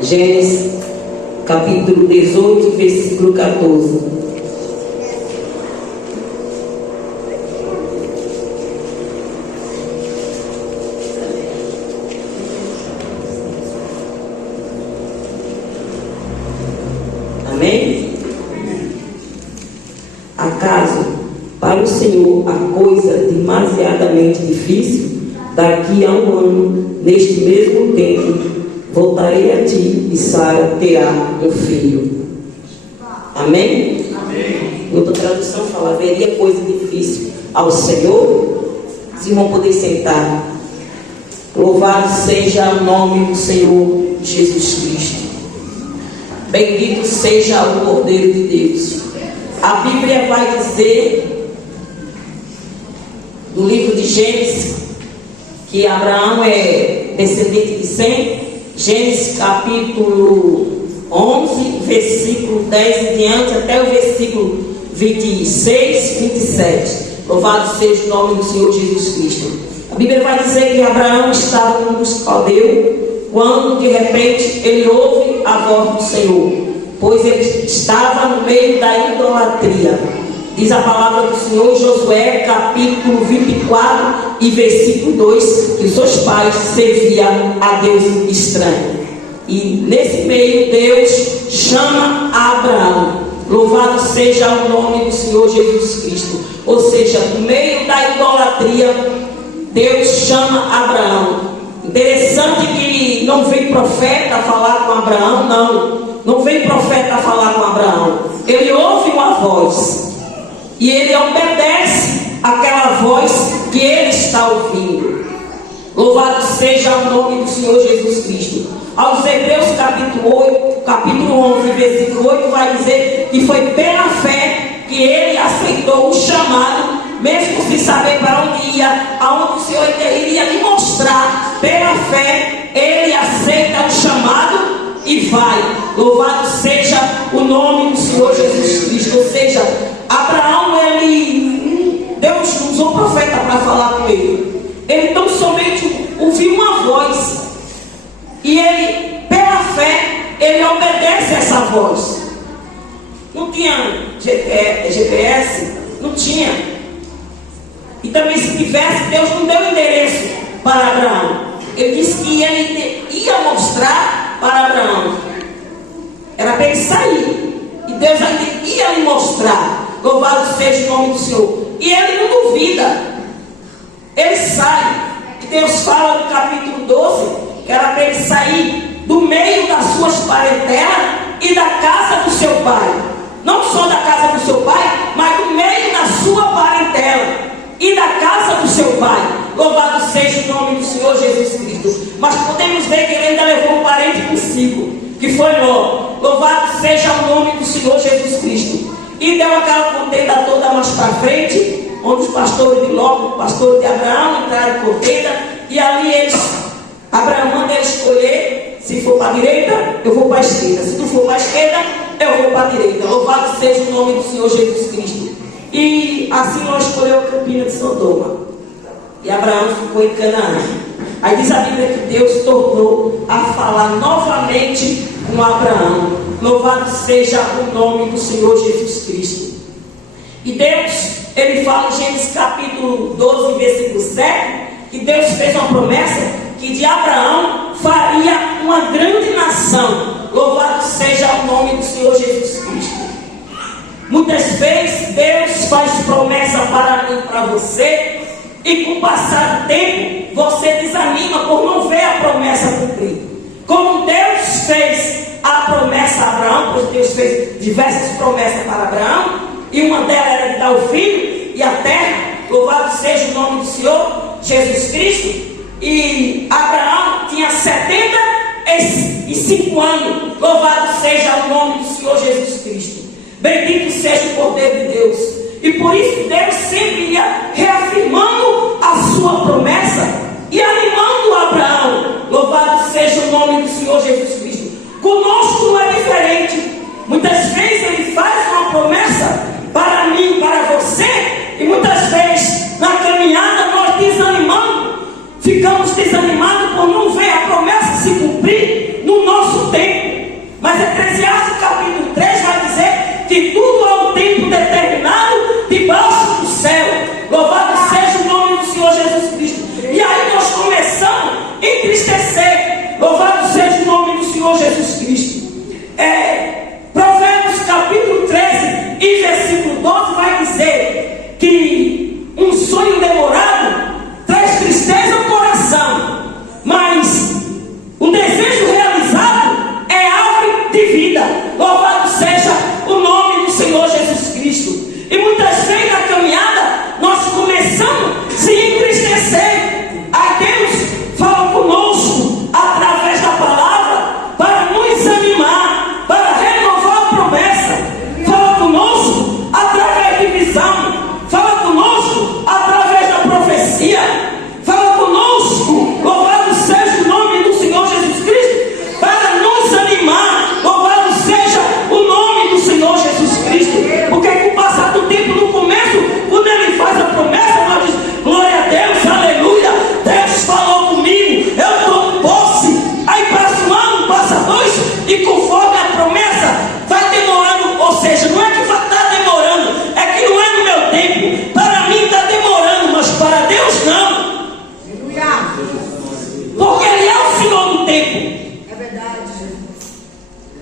Gênesis capítulo 18, versículo 14. Amém? Acaso para o Senhor a coisa demasiadamente difícil? Daqui a um ano, neste mesmo tempo, voltarei a ti e Sara terá um filho. Amém? Amém. Outra tradução fala: haveria coisa difícil ao Senhor? Os irmãos podem sentar. Louvado seja o nome do Senhor Jesus Cristo. Bendito seja o Cordeiro de Deus. A Bíblia vai dizer, no livro de Gênesis, que Abraão é descendente de Sem. Gênesis capítulo 11, versículo 10 em diante, até o versículo 26, 27. Louvado seja o nome do Senhor Jesus Cristo. A Bíblia vai dizer que Abraão estava no monte Caldeu, quando de repente ele ouve a voz do Senhor, pois ele estava no meio da idolatria. Diz a palavra do Senhor em Josué capítulo 24 e versículo 2, que os seus pais serviam a Deus estranho. E nesse meio Deus chama Abraão. Louvado seja o nome do Senhor Jesus Cristo. Ou seja, no meio da idolatria, Deus chama Abraão. Interessante que não vem profeta falar com Abraão, não vem profeta falar com Abraão. Ele ouve uma voz e ele obedece aquela voz que ele está ouvindo. Louvado seja o nome do Senhor Jesus Cristo. Aos Hebreus capítulo 11, versículo 8, vai dizer que foi pela fé que ele aceitou o chamado, mesmo sem saber para onde ia, aonde o Senhor iria lhe mostrar. Pela fé ele aceita o chamado e vai. Louvado seja o nome do Senhor Jesus Cristo. Ou seja, Abraão, Deus usou profeta para falar com ele. Ele tão somente ouviu uma voz, e ele, pela fé, ele obedece a essa voz. Não tinha GPS, não tinha. E também, se tivesse, Deus não deu endereço para Abraão. Ele disse que ele ia mostrar para Abraão. Era para ele sair, e Deus ainda ia lhe mostrar. Louvado seja o nome do Senhor. E ele não duvida, ele sai. E Deus fala no capítulo 12 que era para ele sair do meio das suas parentelas e da casa do seu pai. Não só da casa do seu pai, mas do meio da sua parentela e da casa do seu pai. Louvado seja o nome do Senhor Jesus Cristo. Mas podemos ver que ele ainda levou um parente consigo, que foi Ló. Louvado seja o nome do Senhor Jesus Cristo. E deu aquela contenda toda mais para frente, onde os pastores de Ló, os pastores de Abraão entraram em contenda, e ali Abraão manda ele escolher: se for para a direita, eu vou para a esquerda; se tu for para a esquerda, eu vou para a direita. Louvado seja o nome do Senhor Jesus Cristo. E assim Ló escolheu a campina de Sodoma, e Abraão ficou em Canaã. Aí diz a Bíblia que Deus tornou a falar novamente com Abraão. Louvado seja o nome do Senhor Jesus Cristo. E Deus, ele fala em Gênesis capítulo 12, versículo 7, que Deus fez uma promessa que de Abraão faria uma grande nação. Louvado seja o nome do Senhor Jesus Cristo. Muitas vezes Deus faz promessa para mim, para você, e com o passar do tempo você desanima por não ver a promessa cumprir. Como Deus fez a promessa a Abraão, pois Deus fez diversas promessas para Abraão, e uma delas era de dar o filho e a terra. Louvado seja o nome do Senhor Jesus Cristo. E Abraão tinha 75 anos. Louvado seja o nome do Senhor Jesus Cristo. Bendito seja o Cordeiro de Deus. E por isso Deus sempre ia reafirmando a sua promessa e animando Abraão. Louvado seja o nome do Senhor Jesus Cristo. Conosco não é diferente. Muitas vezes ele faz uma promessa para mim, para você, e muitas vezes na caminhada nós ficamos desanimados por não ver a promessa se cumprir no nosso tempo. Jesus Cristo. Provérbios capítulo 13 e versículo 12 vai dizer que um sonho demorado traz tristeza ao coração, mas o desejo realizado é árvore de vida. Louvado seja o nome do Senhor Jesus Cristo. E muitas vezes na caminhada nós começamos a se entristecer. Aí Deus fala conosco através da palavra para nos animar, para renovar a promessa. Fala conosco através de visão, fala conosco através da profecia, fala conosco, louvado seja o nome do Senhor Jesus Cristo, para nos animar. Louvado seja o nome do Senhor Jesus Cristo, porque com o passar do tempo, no começo, quando Ele faz a promessa, nós dizemos: glória a Deus, aleluia, Deus falou comigo, eu estou posse. Aí passa um ano, passa dois, e conforme a promessa vai demorando, ou seja, não é que vai estar demorando, é que não é no meu tempo. Para mim está demorando, mas para Deus não, porque Ele é o Senhor do tempo. É verdade, Jesus.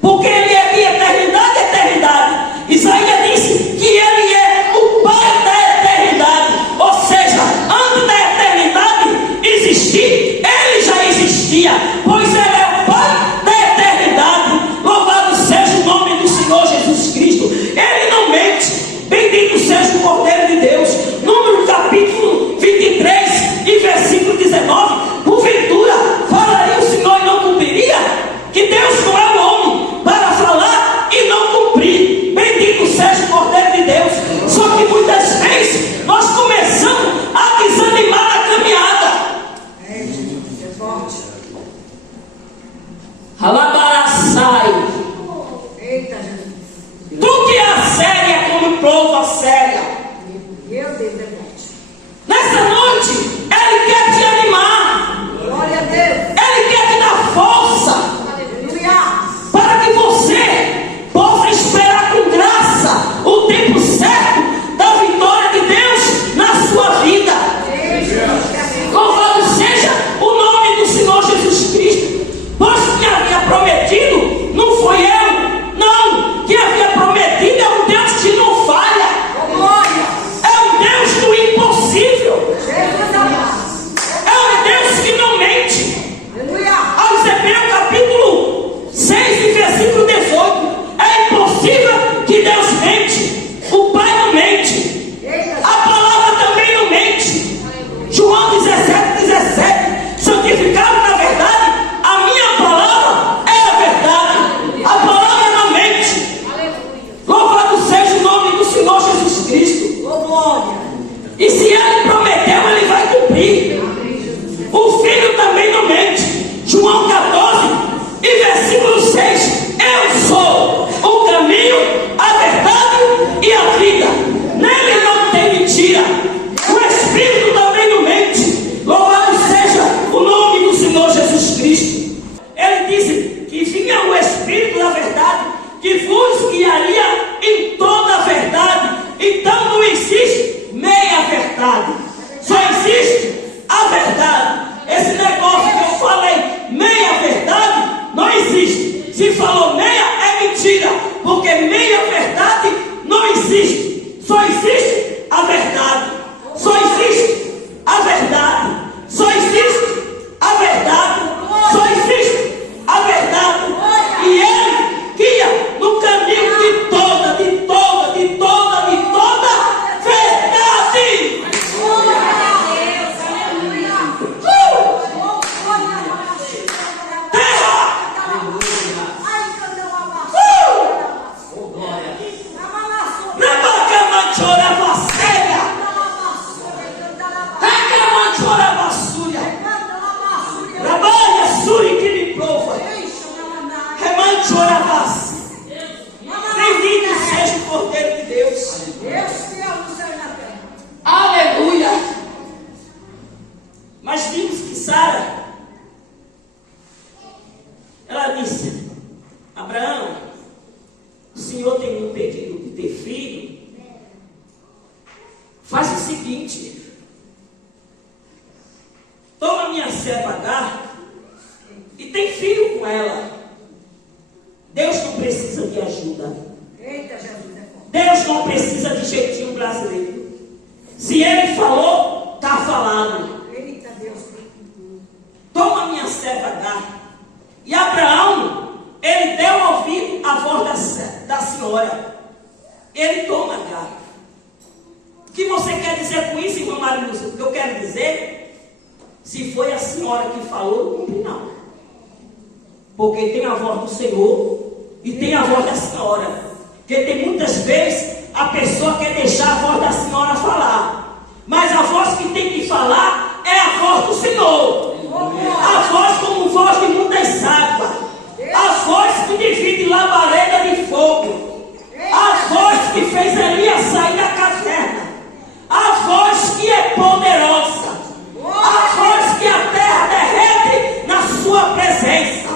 Porque Ele é de eternidade a eternidade. Isaías disse que Ele é o Pai da eternidade. Ou seja, antes da eternidade existir, Ele já existia, pois Ele é o Pai da eternidade. Louvado seja o nome do Senhor Jesus Cristo. Ele não mente. Bendito seja o Cordeiro de Deus. Número capítulo 23 e versículo 19. Porventura falaria o Senhor e não cumpriria? Que Deus não é o homem para falar e não cumprir. Bendito seja o Cordeiro de Deus. Só que muitas vezes nós começamos a desanimar na caminhada. É forte. Alabaraçai. Eita, Jesus. Tu que é a séria como prova séria. Meu Deus, é forte. Nessa noite, Ele quer te animar. Glória a Deus. Ele quer te dar força Aleluia. para que você possa esperar com graça o tempo certo da vitória de Deus na sua vida. Louvado seja o nome do Senhor Jesus Cristo. Pois quem havia prometido não foi eu, não. Quem havia prometido é um Deus que não falha, Glória. é um Deus do impossível, Jesus amado. é um Deus que não mente. Aleluia. Aos Hebreus capítulo 6 e versículo 18, é impossível que Deus mente. O Pai não mente, Eita. a palavra também não mente. João 17:17, santificado na verdade, a minha palavra é a verdade, a palavra não mente. Louvado seja o nome do Senhor Jesus Cristo. Ô, glória. E se Ele prometeu, Ele vai cumprir. O Filho também não mente. João 14 e versículo 6. Eu sou o caminho, a verdade e a vida. Nele não tem mentira. O Espírito também não mente. Louvado seja o nome do Senhor Jesus Cristo. Ele disse que vinha o Espírito da verdade, que vos guiaria em toda a verdade. Então não existe meia verdade, só existe a verdade. Esse negócio que eu falei, meia verdade, não existe. Se falou meia, é mentira, porque meia verdade não existe. Só existe a verdade. Só existe a verdade. Só existe a verdade. Só existe a verdade. E Ele guia no caminho de toda verdade. Glória a Deus. Aleluia. Ô, glória a Deus. Terra! Ai, cadê o abraço? Bendito seja o Cordeiro de Deus. Deus fiel no céu e na terra. Aleluia. Mas vimos que Sara, ela disse: Abraão, o Senhor tem me impedido de ter filho. Faz o seguinte: toma minha serva Agar e tem filho com ela. de ajuda. Eita, Jesus é forte. Deus não precisa de jeitinho brasileiro. Se Ele falou, está falado. Eita, Deus. Toma minha serva Agar. E Abraão, ele deu ouvido à voz da senhora. Ele toma Agar. O que você quer dizer com isso, irmã Marilúcia? O que eu quero dizer, se foi a senhora que falou, não cumpre não. Porque tem a voz do Senhor e tem a voz da senhora. Porque tem muitas vezes a pessoa quer deixar a voz da senhora falar. Mas a voz que tem que falar é a voz do Senhor. A voz como voz de muitas águas. A voz que divide labareda de fogo. A voz que fez Elias sair da caverna. A voz que é poderosa. A voz que a terra derrete na sua presença.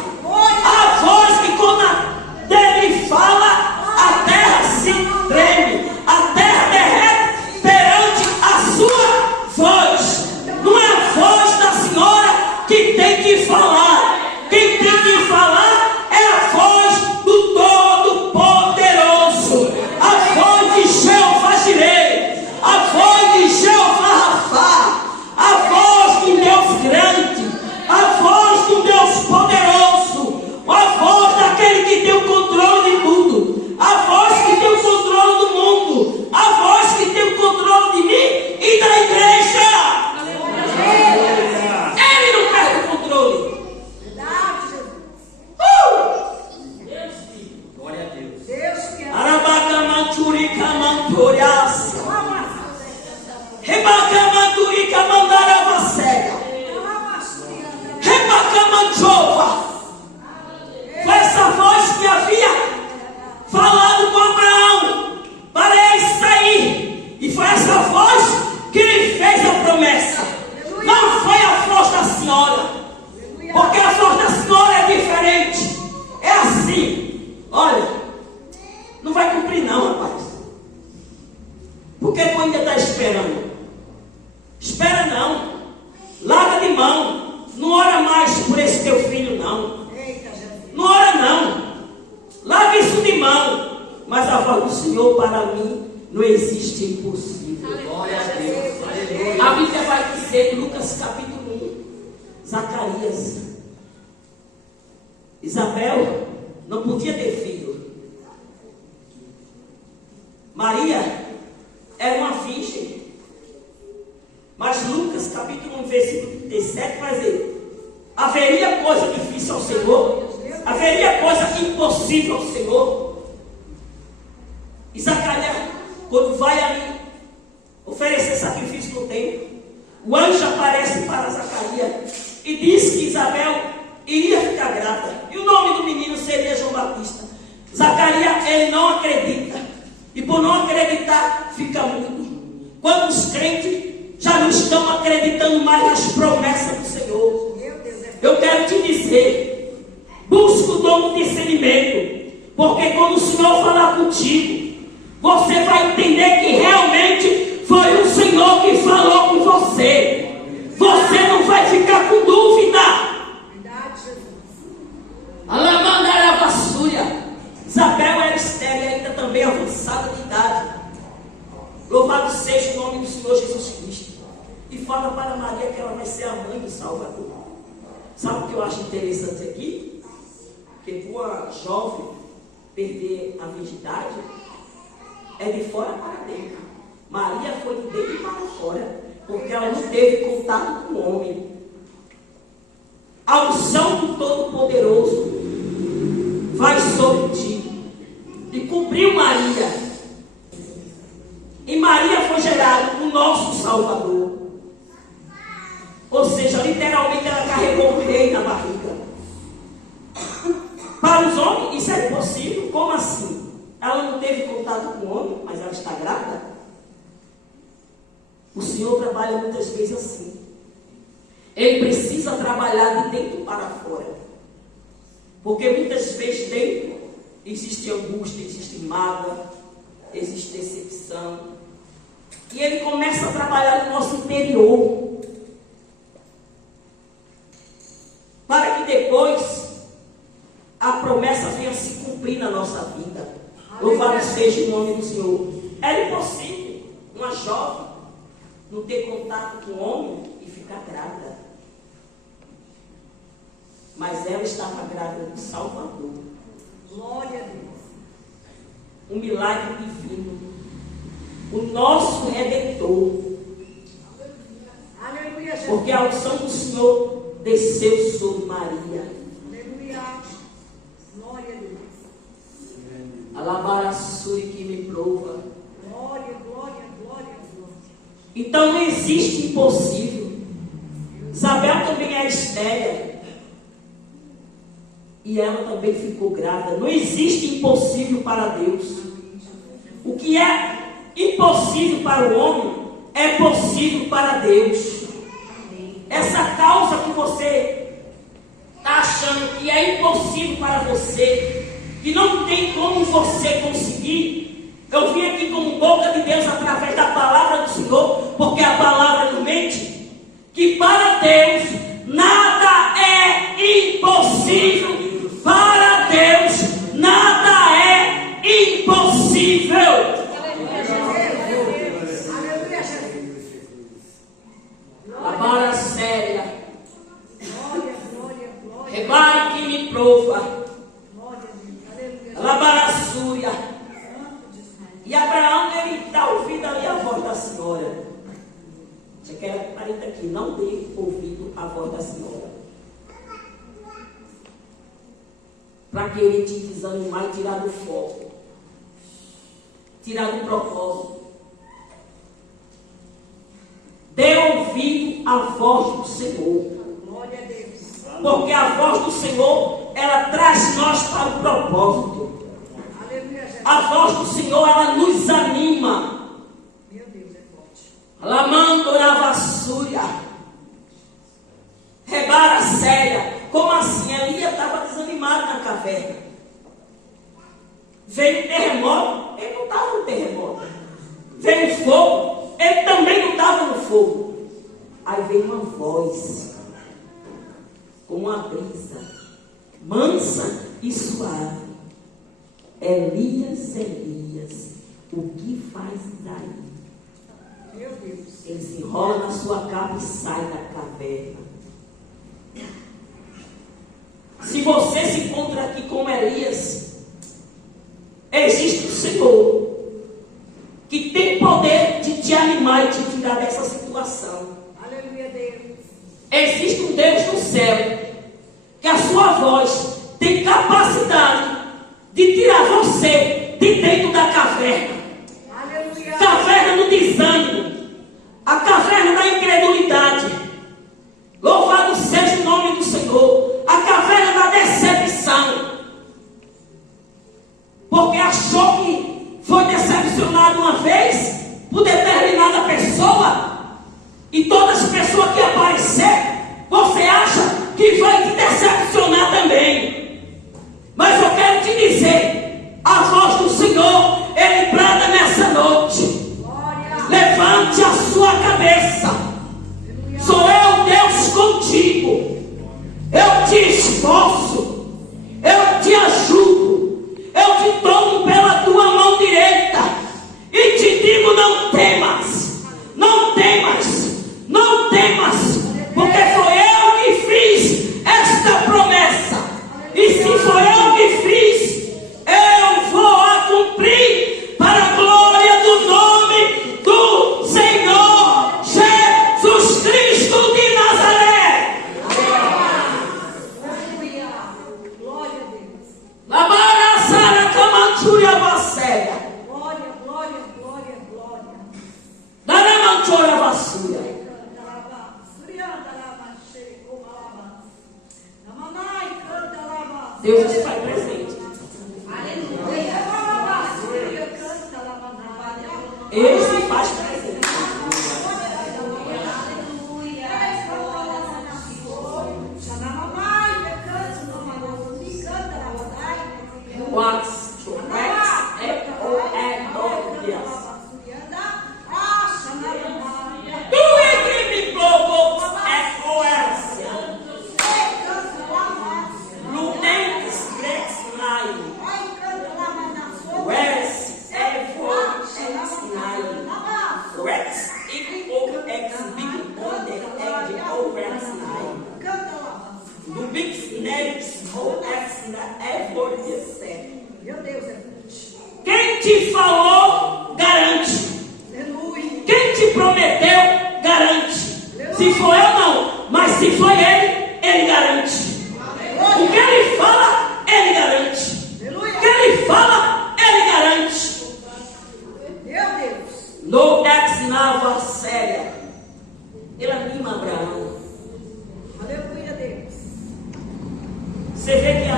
A voz que quando dele fala, a terra se treme. A terra derrete perante a sua voz. Não é a voz da senhora que tem que falar. Quem tem que falar é a voz do Todo-Poderoso. A voz de Jeová Jireh. A voz de Jeová Rafá. A voz de Deus grande. A voz do Deus poderoso. A voz daquele que tem o controle de tudo. A voz que tem o controle do mundo. A voz que tem o controle de mim e da igreja. Ele não perde o controle. Glória a Deus. Deus que é. Arabacamanturicamanturias. Rebacamanturicamandarabassega. Rebacamanchova. Foi essa voz que havia falado com Abraão para ele sair. E foi essa voz que ele fez a promessa. Não foi a voz da senhora. Porque a voz da senhora é diferente. É assim. Olha, não vai cumprir não, rapaz. Porque tu ainda está esperando. Espera não. Larga de mão. Não ora mais por esse teu filho não. Eita, Jesus. Não ora não. Larga isso de mão. Mas a voz do Senhor para mim não existe impossível. Glória a Deus. Aleluia. A Bíblia vai dizer em Lucas capítulo 1, Zacarias. Isabel não podia ter filho. Maria era uma virgem. Mas Lucas capítulo 1, versículo 37 vai dizer: haveria coisa difícil ao Senhor? Haveria coisa impossível ao Senhor? E Zacarias, quando vai ali oferecer sacrifício no templo, o anjo aparece para Zacarias e diz que Isabel iria ficar grávida. E o nome do menino seria João Batista. Zacarias, ele não acredita. E por não acreditar, fica mudo. Quando os crentes já não estão acreditando mais nas promessas do Senhor. Eu quero te dizer, busca o dom do discernimento. Porque quando o Senhor falar contigo, você vai entender que realmente foi o Senhor que falou com você. Você não vai ficar com dúvida. Verdade, Jesus. Alamandaravassúria. Isabel era estéril e ainda também avançada de idade. Louvado seja o nome do Senhor Jesus Cristo. E fala para Maria que ela vai ser a mãe do Salvador. Sabe o que eu acho interessante aqui? Que uma jovem perder a virgindade é de fora para dentro. Maria foi de dentro para fora, porque ela não teve contato com o homem. A unção do Todo-Poderoso vai sobre ti. E cumpriu Maria. E Maria foi gerada o nosso Salvador. Ou seja, literalmente ela carregou o rei na barriga. Para os homens isso é impossível. Como assim? Ela não teve contato com o homem, mas ela está grávida? O Senhor trabalha muitas vezes assim. Ele precisa trabalhar de dentro para fora. Porque muitas vezes dentro existe angústia, existe mágoa, existe decepção. E Ele começa a trabalhar no nosso interior. Para que depois a promessa venha se cumprir na nossa vida. Louvado seja o nome do Senhor. Era impossível uma jovem não ter contato com o homem e ficar grávida. Mas ela estava grávida do Salvador. Glória a Deus. Um milagre divino. O nosso Redentor. Aleluia, Jesus. Porque a unção do Senhor desceu sobre Maria. Aleluia. Glória a Deus. Alabaraçui que me prova. Glória, glória, glória, glória. Então não existe impossível. Isabel também era estéril. E ela também ficou grávida. Não existe impossível para Deus. O que é impossível para o homem é possível para Deus. Essa causa que você está achando que é impossível para você, que não tem como você conseguir, eu vim aqui como boca de Deus através da palavra do Senhor, porque a palavra nos mente, que para Deus nada é impossível. Para Deus nada é impossível. Aleluia, Jesus. Aleluia, Jesus. A vara séria, Glória, glória, glória. repare que me prova. Glória a Deus. Aleluia. Labaraçúria. E Abraão, ele dá ouvido ali a voz da senhora. Você quer parente aqui, não dê ouvido à voz da senhora. Para querer te desanimar e tirar do foco. Tirar do propósito. Dê ouvido à voz do Senhor. Glória a Deus. Porque a voz do Senhor, ela traz nós para o propósito. Aleluia, Jesus. A voz do Senhor, ela nos anima. Meu Deus, é forte. Lamando a vassúria. Rebara séria. Como assim? Elia estava desanimado na caverna. Veio terremoto, ele não estava no terremoto. Veio fogo, ele também não estava no fogo. Aí veio uma voz, como uma brisa, mansa e suave. Elias, Elias, o que faz daí? Meu Deus. Ele se enrola na sua capa e sai da caverna. Se você se encontra aqui como Elias, existe o Senhor que tem poder de te animar e te tirar dessa situação. Aleluia, Deus. Existe um Deus no céu que a sua voz tem capacidade de tirar você de dentro da caverna. Aleluia. Caverna do desânimo, a caverna da incredulidade. Louvado seja o nome do Senhor. A caverna da decepção. Porque achou que foi decepcionado uma vez por determinada pessoa, e todas as pessoas que aparecer, você acha que vai te decepcionar também. Mas eu quero te dizer, a voz do Senhor, Ele brada nessa noite. Glória. Levante a sua cabeça. Sou eu, Deus, contigo. Eu te esforço, eu te ajudo, eu te tomo pela tua mão direita e te digo: não temas, não temas, não temas, porque foi eu que fiz esta promessa, e se foi eu que fiz, eu vou a cumprir para a glória do nome do Senhor Jesus Cristo de Nazaré. Aleluia. Glória a Deus. Labara Sara Camanchuria Vasséia. Glória, glória, glória, glória. Daramanchora Vassuia. Canta lava. Surianda lava. Xerecoma lava. Na mamãe canta lava. Deus te faz presente. Aleluia. Lava. Suria canta lava. Ele se faz presente. Wax, wax, yes. Tu é que me provou SOS. Lunex, no dia certo. Meu Deus, é forte. Quem te falou, garante. Aleluia. Quem te prometeu, garante. Se foi eu, não. Mas se foi ele garante. O que ele fala, ele garante. O que ele fala, ele garante. Meu Deus. No ex nava séria. Ele anima Abraão. Aleluia, Deus. Você vê que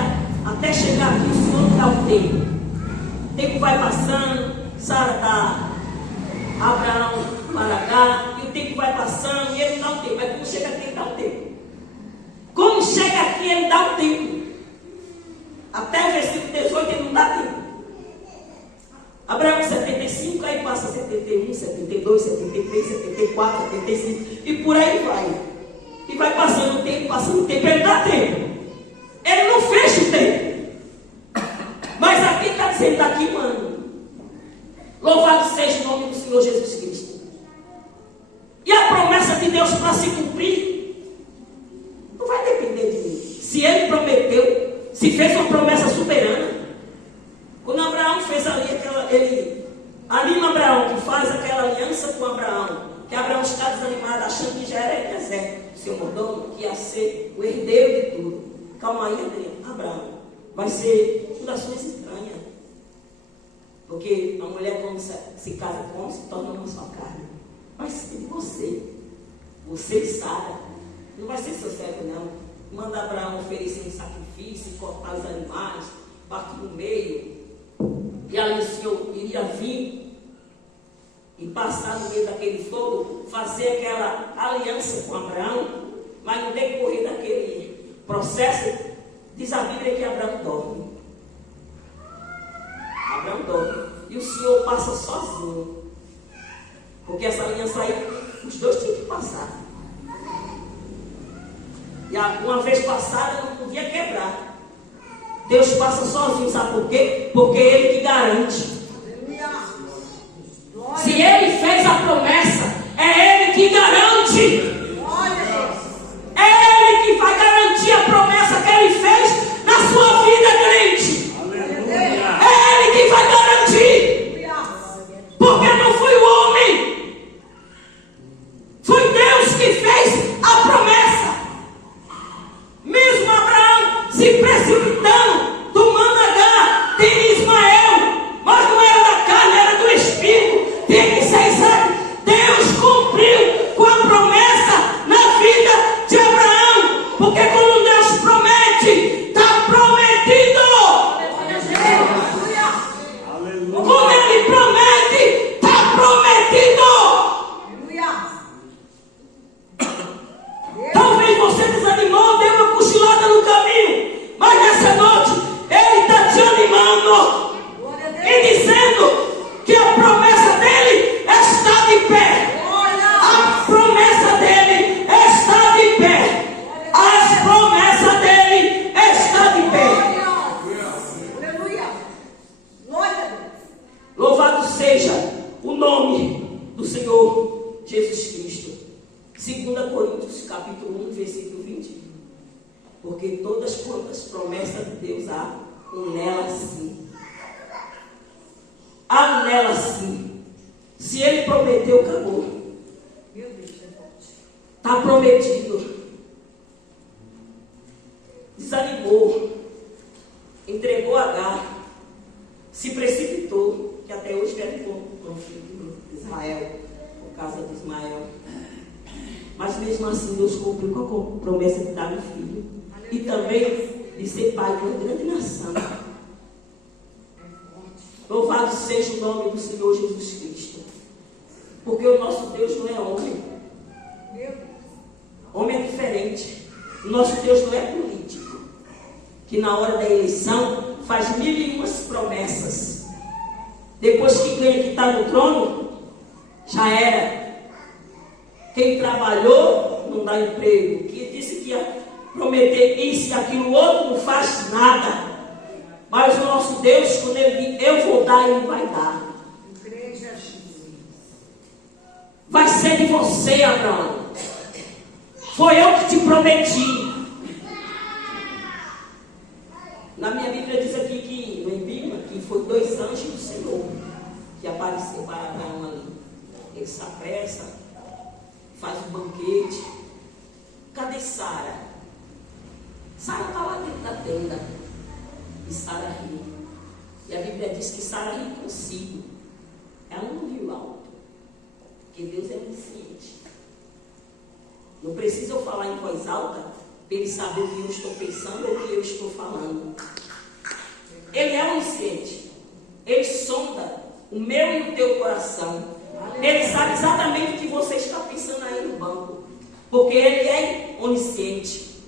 até chegar aqui o Senhor não dá o tempo. O tempo vai passando, Sara está, Abraão para cá, e o tempo vai passando e ele não dá o tempo. Mas quando chega aqui, ele dá o tempo. Quando chega aqui, ele dá o tempo. Até o versículo 18, ele não dá tempo. Abraão 75, aí passa 71, 72, 73, 74, 75, e por aí vai. E vai passando o tempo, ele dá tempo. Ele não fecha o tempo. Mas aqui está dizendo, está aqui um ano. Louvado seja o nome do Senhor Jesus Cristo. E a promessa de Deus para se cumprir, não vai depender de mim. Se ele prometeu, se fez uma promessa soberana. Quando Abraão fez ali ele anima Abraão, que faz aquela aliança com Abraão, que Abraão está desanimado, achando que já era Eliezer, seu mordomo, que ia ser o herdeiro de tudo. Calma aí, Abraão, vai ser tudo as coisas estranhas. Porque a mulher, quando se casa com homem, se torna uma só carne. Vai ser de você. Você e Sara. Não vai ser seu servo, não. Manda Abraão oferecer um sacrifício, cortar os animais, partir no meio. E ali o Senhor iria vir e passar no meio daquele fogo, fazer aquela aliança com Abraão. Mas no decorrer daquele processo, diz a Bíblia que Abraão dorme. Abraão dorme. E o Senhor passa sozinho. Porque essa aliança aí, os dois tinham que passar. E uma vez passada, não podia quebrar. Deus passa sozinho, sabe por quê? Porque é Ele que garante. Se Ele fez a promessa, é Ele que garante. É Ele que vai garantir a promessa que Ele fez na sua vida, crente. É Ele que vai garantir. Porque não foi o homem, foi Deus que fez a promessa. Mesmo Abraão se precipitando, tomando Agar, tem Ismael, mas não era da carne, era do Espírito, tem que ser Isaac. Deus cumpriu com a promessa na vida de Abraão, porque quando Deus promete, está prometido. Quando Ele promete, está prometido. Talvez você desanimou, deu uma cochilada no caminho, mas nessa noite Ele está te animando e dizendo que a promessa dEle está de pé. A promessa dEle está de pé. A promessa dEle está de pé. Louvado seja o nome do Senhor Jesus Cristo. 2 Coríntios capítulo 1, versículo 21. Porque todas quantas promessas de Deus há, nela sim. Há nela sim. Se Ele prometeu, acabou. Está prometido. Desanimou. Entregou Agar. Se precipitou. Que até hoje deve pôr o filho de Israel. Por causa de Ismael. Mas mesmo assim Deus cumpriu com a promessa de dar um filho. E também de ser pai de uma grande nação. Louvado seja o nome do Senhor Jesus Cristo. Porque o nosso Deus não é homem. Homem é diferente. O nosso Deus não é político. Que na hora da eleição faz 1001 promessas. Depois que ganha, que está no trono, já era. Quem trabalhou não dá emprego. Que disse que ia prometer isso e aquilo outro, não faz nada. Mas o nosso Deus, quando Ele diz, eu vou dar, Ele vai dar. Vai ser de você, Abraão. Foi eu que te prometi. Na minha Bíblia Bíblia diz aqui que, no Bíblia, que foi 2 anjos do Senhor que apareceram para Abraão ali. Ele se apressa, faz um banquete. Cadê Sara? Sara está lá dentro da tenda. E Sara ri. E a Bíblia diz que Sara ri consigo. Ela não viu alto. Porque Deus é onisciente. Não precisa eu falar em voz alta para ele saber o que eu estou pensando ou o que eu estou falando. Ele é onisciente. Ele sonda o meu e o teu coração. Ele sabe exatamente o que você está pensando aí no banco. Porque ele é onisciente.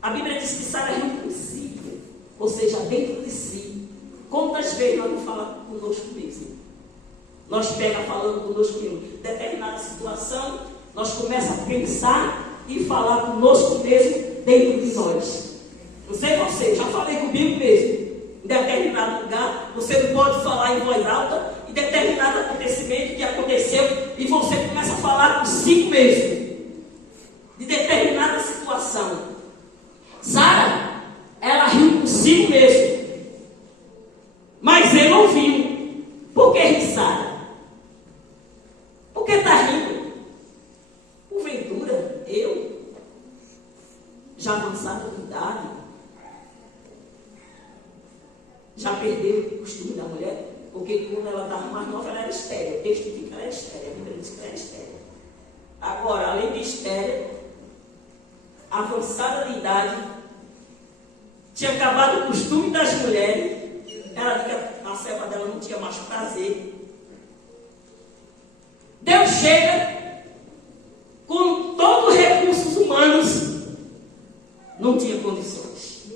A Bíblia diz que Sara riu consigo. Ou seja, dentro de si. Quantas vezes nós não falamos conosco mesmo? Nós pega falando conosco mesmo. Determinada situação, nós começamos a pensar e falar conosco mesmo dentro de nós. Não sei você, já falei comigo mesmo. Em determinado lugar, você não pode falar em voz alta, em determinado acontecimento que aconteceu, e você começa a falar consigo mesmo, de determinada situação. Sara, ela riu consigo mesmo, mas ele ouviu. Por que ri, Sara? Por que está rindo? Porventura, eu, já avançada de idade, já perdeu o costume da mulher, porque quando ela estava mais nova, ela era estéril. O texto diz que ela era estéril, a Bíblia diz que ela era estéril. Agora, além de estéril, avançada de idade, tinha acabado o costume das mulheres, ela disse que a serva dela não tinha mais prazer. Deus chega com todos os recursos humanos, não tinha condições.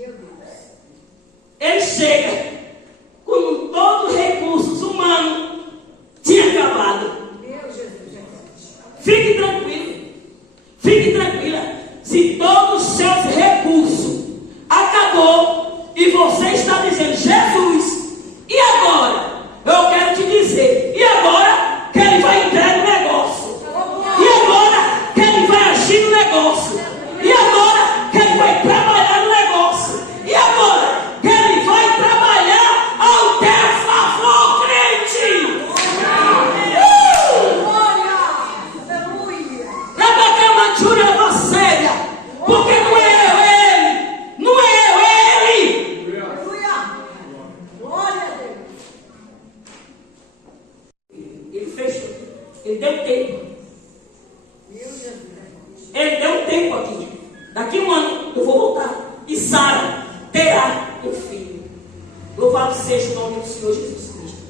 Ele chega com todos os recursos humanos, tinha acabado. Fique tranquilo, fique tranquila. Se todos os seus recursos acabou e você está dizendo, Jesus, e agora? Eu quero te dizer, e agora que ele vai entrar no negócio? E agora que ele vai agir no negócio? E agora que ele vai trabalhar no negócio? E agora que ele vai trabalhar ao teu favor, crente? Porque não é eu, ele! Não é eu, ele! Glória a Deus! Ele fechou. Ele deu tempo. Ele deu tempo aqui. Daqui um ano eu vou voltar. E Sara terá um filho. Louvado seja o nome do Senhor Jesus Cristo.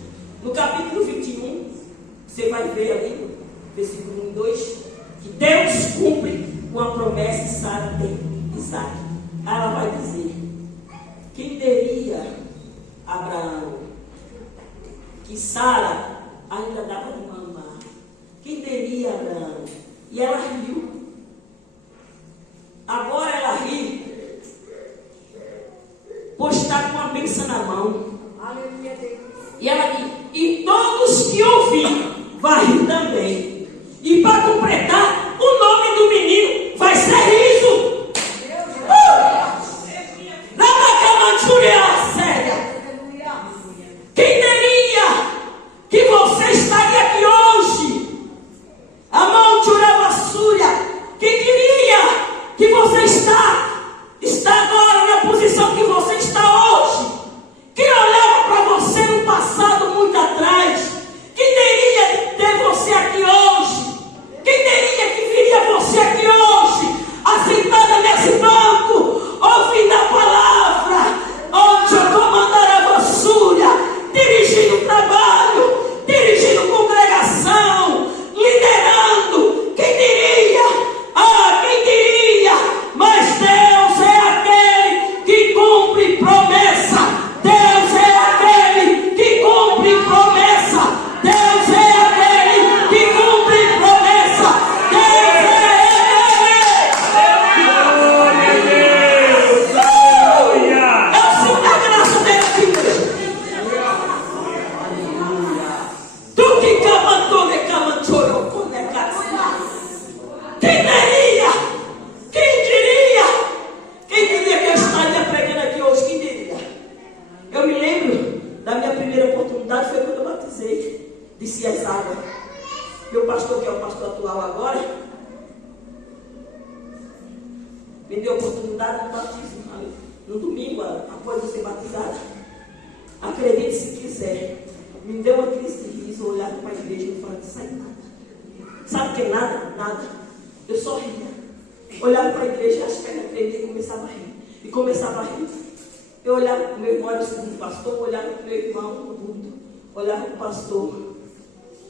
No capítulo 21, você vai ver ali, no versículo 1 e 2, que Deus cumpre com a promessa que Sara tem, Isaac. Ela vai dizer: quem diria, Abraão, que Sara ainda dava de mamar? Quem diria, Abraão? E ela riu. Agora ela ri, pois está com a bênção na mão. Aleluia, Deus. E ela diz: e todos que ouvirem vai rir também. E para completar, o nome do menino vai ser riso. Quem diria que você estaria aqui hoje? A mão tirava súria. Quem diria que você está agora na posição que você está hoje? Quem olhava para você no passado muito atrás? Quem diria de ter você aqui hoje? Quem diria que viria você aqui hoje, assentada nesse banco, ouvindo a palavra, onde eu comandarava a súria, dirigindo oportunidade foi quando eu batizei. Desci as águas. Meu pastor, que é o pastor atual agora, me deu a oportunidade de batismo no domingo, após eu ser batizada. Acredite se quiser. Me deu uma crise de riso, eu olhava para a igreja e falava, sai nada. Sabe o que é nada? Nada. Eu só ria. Olhava para a igreja e as pernas tremiam e começava a rir. E começava a rir. Eu olhava para o meu irmão, era o segundo pastor, olhava para o meu irmão no culto, olhava para o pastor.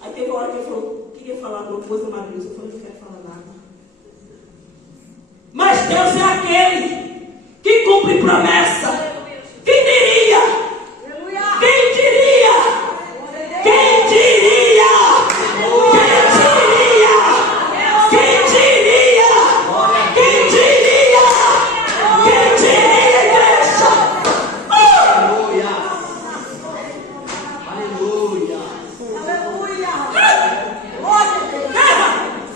Aí teve uma hora que ele falou, queria falar alguma coisa, Matheus. Eu falei, não quero falar nada. Mas Deus é aquele que cumpre promessa. Quem diria? Quem diria? Quem diria? Quem diria? Quem diria? Quem diria? Quem diria, igreja? Aleluia. Aleluia.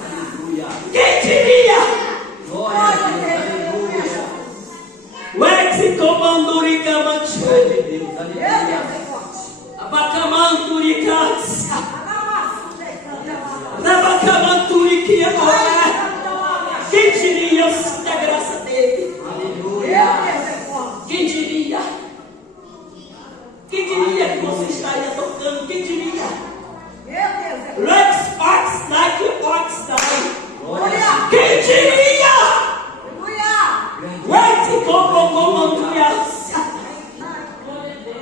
Aleluia. Quem diria? Glória a Deus. Aleluia. O ex-comandurica Glória a Deus. Aleluia. Abacamanturica. Abacamanturica. Quem diria? Eu sinto a graça dele. Aleluia. Quem diria? Quem diria que você estaria tocando? Quem diria? Let's Fox like Fox die. Quem diria? Let's go comandurica.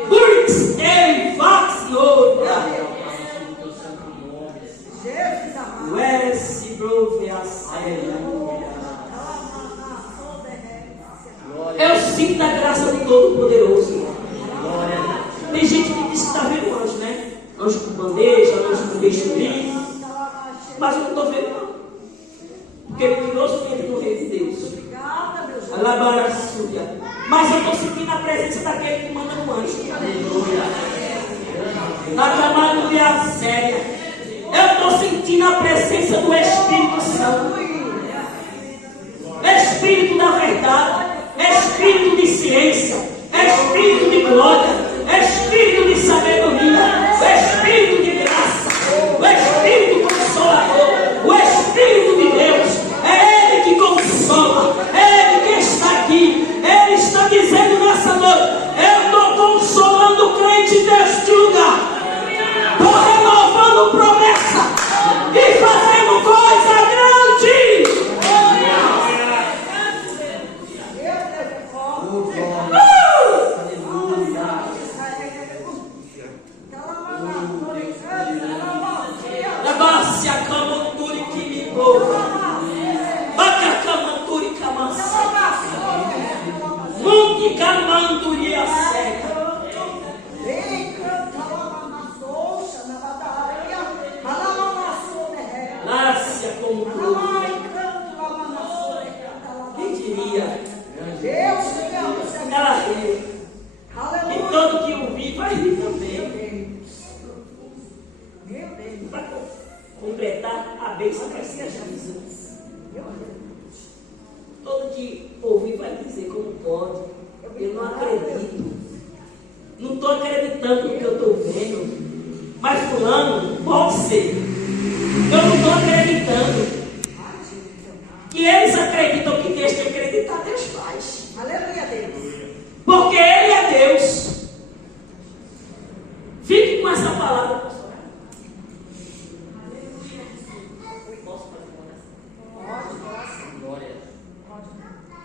Burks and Fox no. West Brovias. Eu sinto a graça do Todo-Poderoso. Tem gente que diz que está vendo anjo, né? Anjo com bandeja, anjo com beijolim. Mas eu não estou vendo, não. Porque ele tirou o filho do rei de Deus. Alabarasúria. Mas eu estou sentindo a presença daquele que manda no anjo. Na camaruia séria. Eu estou sentindo a presença do Espírito Santo. Espírito da verdade. Espírito de ciência. Espírito de glória. Espírito de sabedoria. Espírito de graça. O Espírito consolador. O Espírito de Deus. É Ele que consola. É Ele que está aqui. Ele está dizendo nessa noite: eu estou consolando o crente deste lugar. Estou renovando promessa e fazendo coisa grande. Labácia camanduri que me boa. Baca camanduri camassa. Monte camanduri a seca. Lácia como tudo. Quem diria? Ela riu. E todo que ouvir vai rir também. Para completar a bênção vai ser a Jesus. Todo que ouvir vai dizer como pode. Eu não acredito. Não estou acreditando no que eu estou vendo. Mas fulano pode ser. Eu não estou acreditando. E eles acreditam que Deus tem que acreditar, Deus faz. Aleluia, Deus. Porque Ele é Deus. Fique com essa palavra, pastor. Posso fazer uma oração? Glória.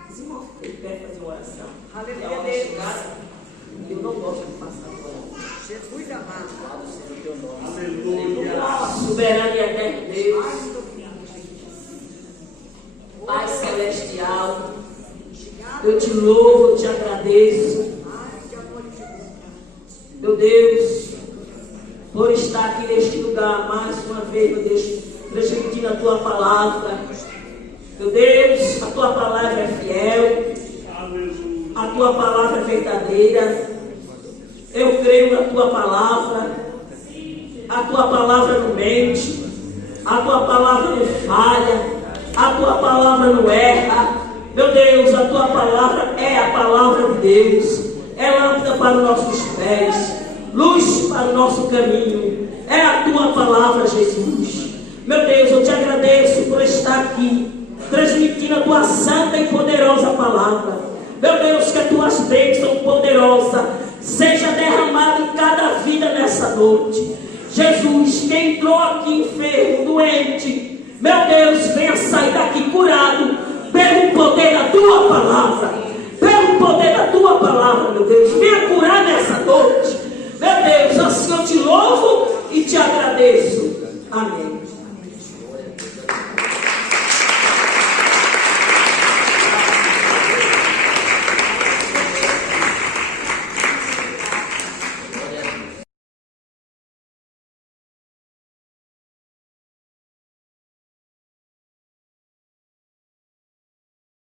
Os irmãos ficam de pé fazer uma oração. Aleluia, É uma Deus. chegada. Eu não gosto de passar agora. Jesus amado. Louvado seja o teu nome. Aleluia. Soberano e eterno Deus. Pai celestial. Eu te louvo, eu te agradeço. Meu Deus, por estar aqui neste lugar mais uma vez, meu Deus, transmitindo a tua palavra. Meu Deus, a tua palavra é fiel. A tua palavra é verdadeira. Eu creio na tua palavra. A tua palavra não mente. A tua palavra não falha. A tua palavra não erra. Meu Deus, a tua palavra é a palavra de Deus. É lâmpada para os nossos pés. luz para o nosso caminho. É a tua palavra, Jesus. Meu Deus, eu te agradeço por estar aqui, transmitindo a tua santa e poderosa palavra. Meu Deus, que as tuas bênçãos poderosas seja derramada em cada vida nessa noite. Jesus, quem entrou aqui enfermo, doente,